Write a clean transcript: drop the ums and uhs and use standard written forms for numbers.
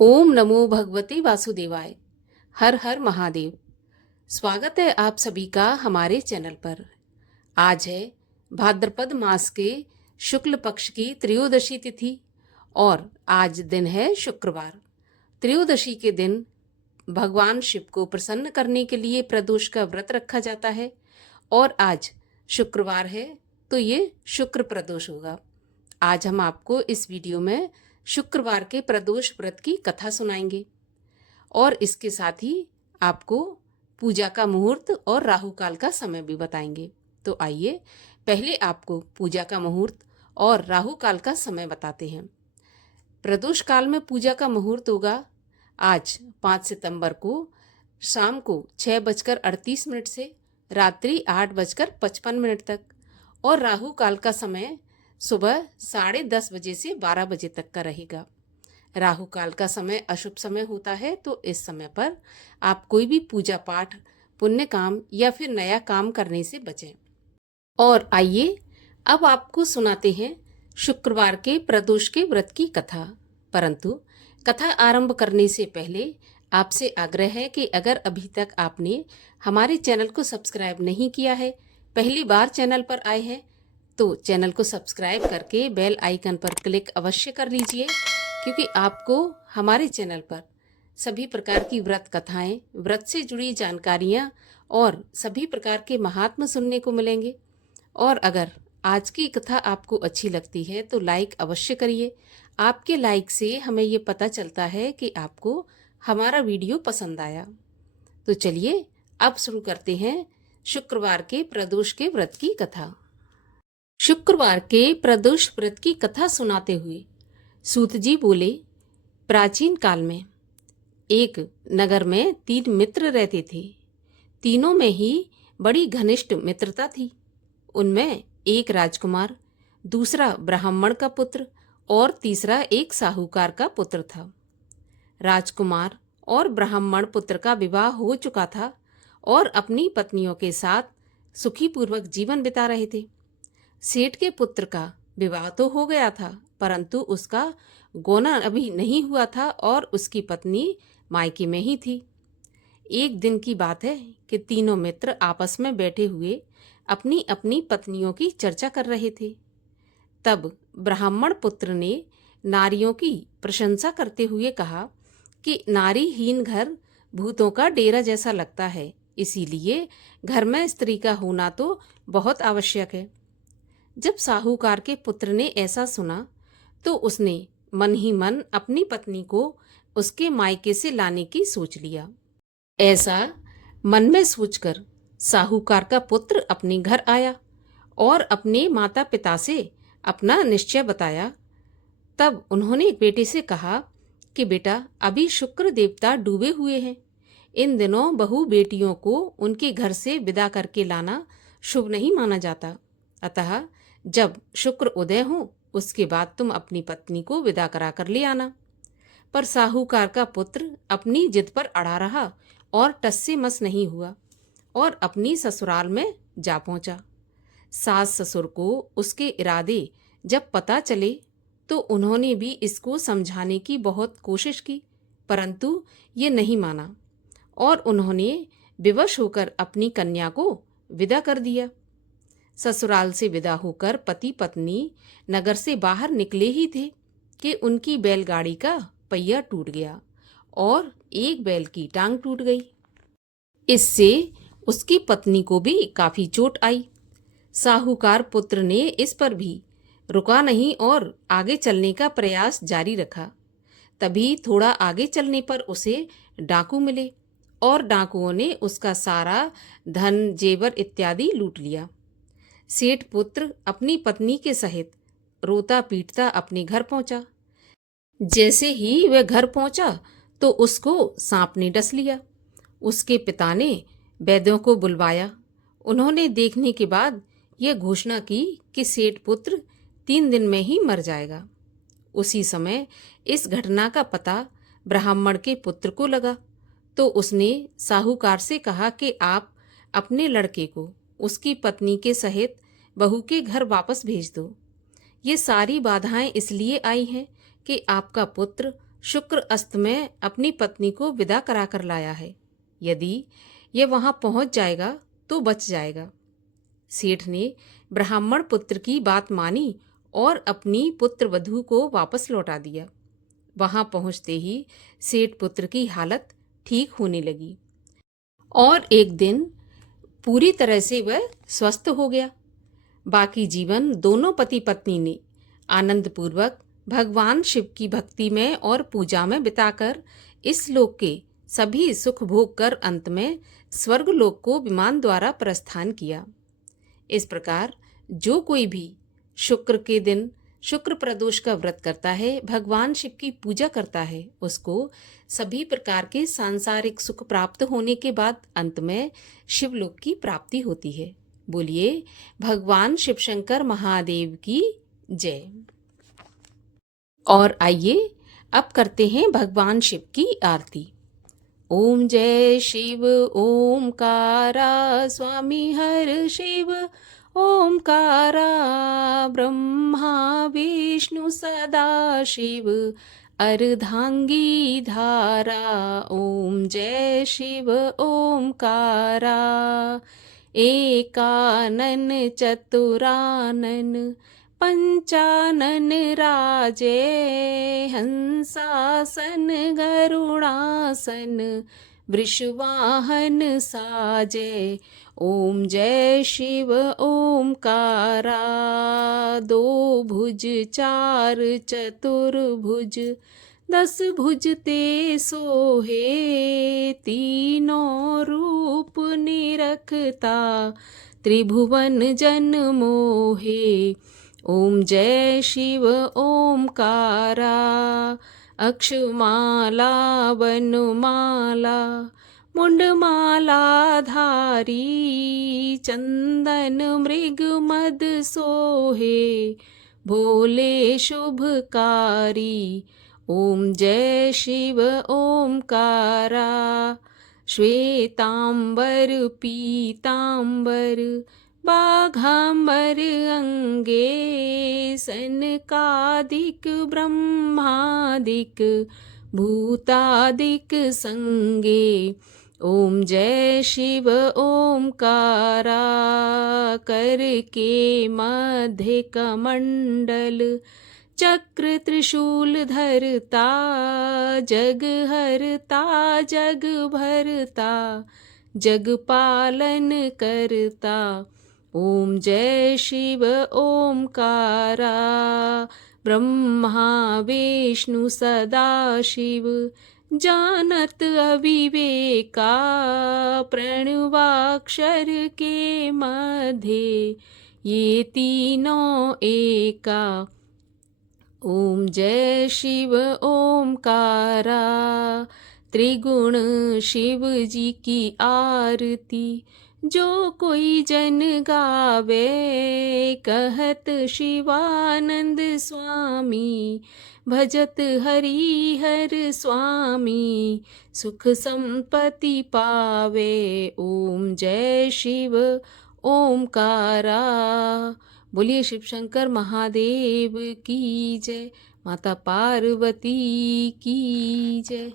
ओम नमो भगवते वासुदेवाय। हर हर महादेव। स्वागत है आप सभी का हमारे चैनल पर। आज है भाद्रपद मास के शुक्ल पक्ष की त्रयोदशी तिथि और आज दिन है शुक्रवार। त्रयोदशी के दिन भगवान शिव को प्रसन्न करने के लिए प्रदोष का व्रत रखा जाता है और आज शुक्रवार है तो ये शुक्र प्रदोष होगा। आज हम आपको इस वीडियो में शुक्रवार के प्रदोष व्रत की कथा सुनाएंगे और इसके साथ ही आपको पूजा का मुहूर्त और राहु काल का समय भी बताएंगे। तो आइए पहले आपको पूजा का मुहूर्त और राहु काल का समय बताते हैं। प्रदोष काल में पूजा का मुहूर्त होगा आज 5 सितंबर को शाम को 6:38 से रात्रि 8:55 तक और राहु काल का समय सुबह 10:30 बजे से 12 बजे तक का रहेगा। राहु काल का समय अशुभ समय होता है, तो इस समय पर आप कोई भी पूजा पाठ, पुण्य काम या फिर नया काम करने से बचें। और आइए अब आपको सुनाते हैं शुक्रवार के प्रदोष के व्रत की कथा। परंतु कथा आरंभ करने से पहले आपसे आग्रह है कि अगर अभी तक आपने हमारे चैनल को सब्सक्राइब नहीं किया है, पहली बार चैनल पर आए हैं, तो चैनल को सब्सक्राइब करके बेल आइकन पर क्लिक अवश्य कर लीजिए, क्योंकि आपको हमारे चैनल पर सभी प्रकार की व्रत कथाएं, व्रत से जुड़ी जानकारियां और सभी प्रकार के महात्म सुनने को मिलेंगे। और अगर आज की कथा आपको अच्छी लगती है तो लाइक अवश्य करिए। आपके लाइक से हमें ये पता चलता है कि आपको हमारा वीडियो पसंद आया। तो चलिए अब शुरू करते हैं शुक्रवार के प्रदोष के व्रत की कथा। शुक्रवार के प्रदोष व्रत की कथा सुनाते हुए सूत जी बोले, प्राचीन काल में एक नगर में 3 मित्र रहते थे। तीनों में ही बड़ी घनिष्ठ मित्रता थी। उनमें एक राजकुमार, दूसरा ब्राह्मण का पुत्र और तीसरा एक साहूकार का पुत्र था। राजकुमार और ब्राह्मण पुत्र का विवाह हो चुका था और अपनी पत्नियों के साथ सुखीपूर्वक जीवन बिता रहे थे। सेठ के पुत्र का विवाह तो हो गया था, परंतु उसका गोना अभी नहीं हुआ था और उसकी पत्नी मायके में ही थी। एक दिन की बात है कि तीनों मित्र आपस में बैठे हुए अपनी अपनी पत्नियों की चर्चा कर रहे थे। तब ब्राह्मण पुत्र ने नारियों की प्रशंसा करते हुए कहा कि नारीहीन घर भूतों का डेरा जैसा लगता है, इसीलिए घर में स्त्री का होना तो बहुत आवश्यक है। जब साहूकार के पुत्र ने ऐसा सुना तो उसने मन ही मन अपनी पत्नी को उसके मायके से लाने की सोच लिया। ऐसा मन में सोचकर साहूकार का पुत्र अपने घर आया और अपने माता पिता से अपना निश्चय बताया। तब उन्होंने बेटे से कहा कि बेटा, अभी शुक्र देवता डूबे हुए हैं। इन दिनों बहू बेटियों को उनके घर से विदा करके लाना शुभ नहीं माना जाता। अतः जब शुक्र उदय हो उसके बाद तुम अपनी पत्नी को विदा करा कर ले आना। पर साहूकार का पुत्र अपनी जिद पर अड़ा रहा और टस से मस नहीं हुआ और अपनी ससुराल में जा पहुंचा। सास ससुर को उसके इरादे जब पता चले तो उन्होंने भी इसको समझाने की बहुत कोशिश की, परंतु ये नहीं माना और उन्होंने विवश होकर अपनी कन्या को विदा कर दिया। ससुराल से विदा होकर पति पत्नी नगर से बाहर निकले ही थे कि उनकी बैलगाड़ी का पहिया टूट गया और एक बैल की टांग टूट गई। इससे उसकी पत्नी को भी काफी चोट आई। साहूकार पुत्र ने इस पर भी रुका नहीं और आगे चलने का प्रयास जारी रखा। तभी थोड़ा आगे चलने पर उसे डाकू मिले और डाकुओं ने उसका सारा धन जेवर इत्यादि लूट लिया। सेठ पुत्र अपनी पत्नी के सहित रोता पीटता अपने घर पहुंचा। जैसे ही वह घर पहुंचा तो उसको सांप ने डस लिया। उसके पिता ने वैद्यों को बुलवाया। उन्होंने देखने के बाद यह घोषणा की कि सेठ पुत्र 3 दिन में ही मर जाएगा। उसी समय इस घटना का पता ब्राह्मण के पुत्र को लगा तो उसने साहूकार से कहा कि आप अपने लड़के को उसकी पत्नी के सहित बहू के घर वापस भेज दो। ये सारी बाधाएं इसलिए आई हैं कि आपका पुत्र शुक्र अस्त में अपनी पत्नी को विदा कराकर लाया है। यदि यह वहां पहुंच जाएगा तो बच जाएगा। सेठ ने ब्राह्मण पुत्र की बात मानी और अपनी पुत्र वधू को वापस लौटा दिया। वहां पहुंचते ही सेठ पुत्र की हालत ठीक होने लगी और एक दिन पूरी तरह से वह स्वस्थ हो गया। बाकी जीवन दोनों पति पत्नी ने आनंद पूर्वक भगवान शिव की भक्ति में और पूजा में बिताकर इस लोक के सभी सुख भोग कर अंत में स्वर्ग लोक को विमान द्वारा प्रस्थान किया। इस प्रकार जो कोई भी शुक्र के दिन शुक्र प्रदोष का व्रत करता है, भगवान शिव की पूजा करता है, उसको सभी प्रकार के सांसारिक सुख प्राप्त होने के बाद अंत में शिवलोक की प्राप्ति होती है। बोलिए भगवान शिव शंकर महादेव की जय। और आइए अब करते हैं भगवान शिव की आरती। ओम जय शिव ओमकारा स्वामी हर शिव ओमकारा ब्रह्मा विष्णु सदा शिव अर्धांगी धारा। ओम जय शिव ओमकारा एकानन चतुरानन पंचानन राजे हंसासन गरुड़ासन वृषवाहन साजे। ओम जय शिव ओमकारा दो भुज चार चतुर्भुज 10 भुज ते सोहे तीनों रूप निरखता त्रिभुवन जन मोहे। ओम जय शिव ओमकारा अक्षमाला वनमाला मुंडमाला धारी चंदन मृग मद सोहे भोले शुभकारी। ओम जय शिव ओमकारा श्वेतांबर पीतांबर बाघांबर अंगे सनकादिक ब्रह्मादिक भूतादिक संगे। ओम जय शिव ओमकारा करके मध्य कमंडल चक्र त्रिशूल धरता जग हरता जग भरता जग पालन करता। ओम जय शिव ओमकारा ब्रह्मा विष्णु सदा शिव जानत अविवेका प्रणवाक्षर के मध्य ये तीनों एका। ओम जय शिव ओमकारा त्रिगुण शिव जी की आरती जो कोई जन गावे कहत शिवानंद स्वामी भजत हरि हर स्वामी सुख संपत्ति पावे। ओम जय शिव ओमकारा। बोलिए शिव शंकर महादेव की जय। माता पार्वती की जय।